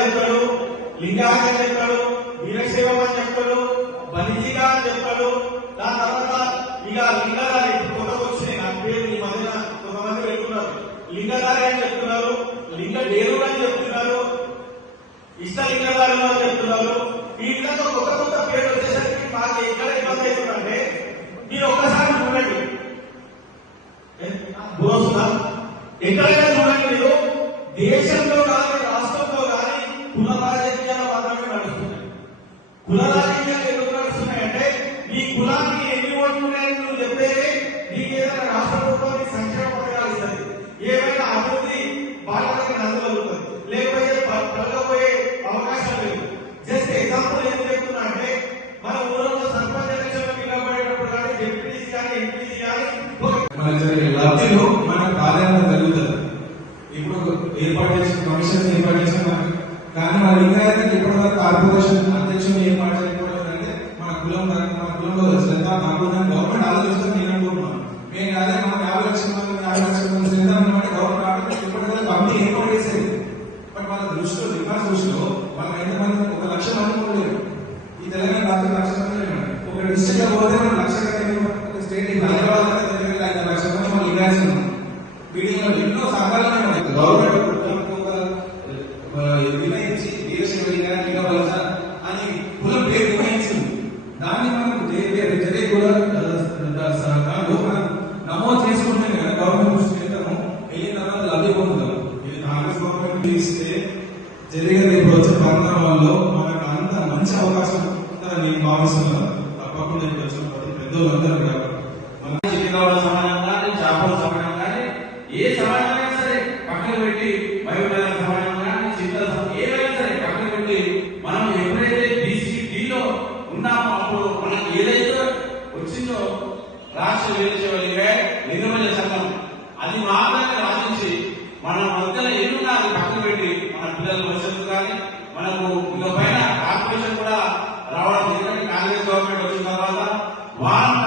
చెప్తాడు, లింగాన్ని చెప్తాడు, వీరశైవం అని చెప్తాడు, బలిజీగా అని చెప్తాడు. దాని తర్వాత ఇక లింగధారి కొత్తగా వచ్చినాయి. నా పేరు ఈ మధ్యన కొంతమంది పెట్టుకున్నారు. లింగధారి అని చెప్తున్నారు, లింగ డేరుడు అని చెప్తున్నారు, ఇష్టలింగధారు అని చెప్తున్నారు. ఈ విధంగా కొత్త కొత్త పేర్లు వచ్చేసరికి మాకు ఎక్కడ ఇబ్బంది అవుతుందంటే మీరు ఒక్కసారి చూడండి, ఎక్కడైనా చూడండి, మీరు దేశంలో కానీ రాష్ట్రంలో కానీ కుల రాజకీయాలు మాత్రమే నడుస్తున్నాయి. కుల రాజకీయాలు ఎందుకు నడుస్తున్నాయంటే ఈ కులానికి ఎన్ని ఓట్లు ఉన్నాయని నువ్వు చెప్పేది నీకు ఏదైనా రాష్ట్ర ప్రభుత్వానికి సంక్షేమ పథకాలు ఇస్తుంది, ఏమైనా అభివృద్ధి బాలకి నచ్చగలుగుతుంది, లేకపోతే పడకపోయే అవకాశం లేదు. జస్ట్ ఎగ్జాంపుల్ ఏం చెప్తున్నా అంటే మన ఊళ్ళో సర్పంచ్ ఎలక్షన్ నిలబడేటప్పుడు కానీ డిప్యూటీసీ కానీ ఎంపీసీ కానీ లబ్ధిలో మన కార్యాలయం జరుగుతుంది. ఇప్పుడు ఏర్పాటు చేసిన కమిషన్ ఏర్పాటు చేసిన కానీ మన లింగాయతకి ఇప్పటివరకు కార్పొరేషన్ అధ్యక్షులు ఏర్పాటు చేయకపోవడంటే మన కులంలో శ్రద్ధ గవర్నమెంట్ ఆలోచిస్తుంది. నేను అనుకుంటున్నాను మేము అదే మన 50 లక్షల మంది శ్రద్ధ అనమాట గవర్నమెంట్ ఇప్పటివరకు కమిటీ ఏర్పాటు చేసేది. బట్ వాళ్ళ దృష్టిలో రికార్డ్ దృష్టిలో మనం ఎంతమంది 1 లక్ష మంది కూడా లేరు. ఈ తెలంగాణ రాష్ట్రం 1 లక్ష మంది లేరు. ఒక డిస్ట్రిక్ట్ లో పోతే మనం 1 లక్ష స్టేట్ హైదరాబాద్ 5 లక్షల మంది మనం లింగాయత్ ఉన్నాం. వీటిలో ఎన్నో సంఘాలు గవర్నమెంట్ వినయించి వీరశైవ అని కులం పేరు వినయించింది. దాన్ని మనం జరిగే కూడా నమోదు చేసుకుంటే కదా గవర్నమెంట్ దృష్టి వెళ్తాము. వెళ్ళిన తర్వాత లబ్ధి పొందుతాం. ఇది కాంగ్రెస్ గవర్నమెంట్ ఇస్తే జరిగే రేపు వచ్చే పరిణామాల్లో మనకు అంత మంచి అవకాశం ఉంటుందని నేను భావిస్తున్నాను. తప్పకుండా వచ్చిన ప్రతి పెద్దోళ్ళందరూ కూడా చేపల సమానం కానీ ఏ సమానమైనా సరే పక్కన పెట్టి బయోడేటా సమానం కానీ చిత్ర ఏవైనా సరే పక్కన పెట్టి మనం ఎప్పుడైతే బీసీడీలో ఉన్నామో అప్పుడు మనకి ఏదైతే వచ్చిందో రాష్ట్ర లింగమల్య సంఘం అది మాత్రమే రాజించి మన మధ్యన ఎన్నున్నారు పక్కన పెట్టి మన పిల్లల భవిష్యత్తు కానీ మనకు ఇక పైన కార్పొరేషన్ కూడా రావడం. ఎందుకంటే కాంగ్రెస్ గవర్నమెంట్ వచ్చిన తర్వాత వాళ్ళు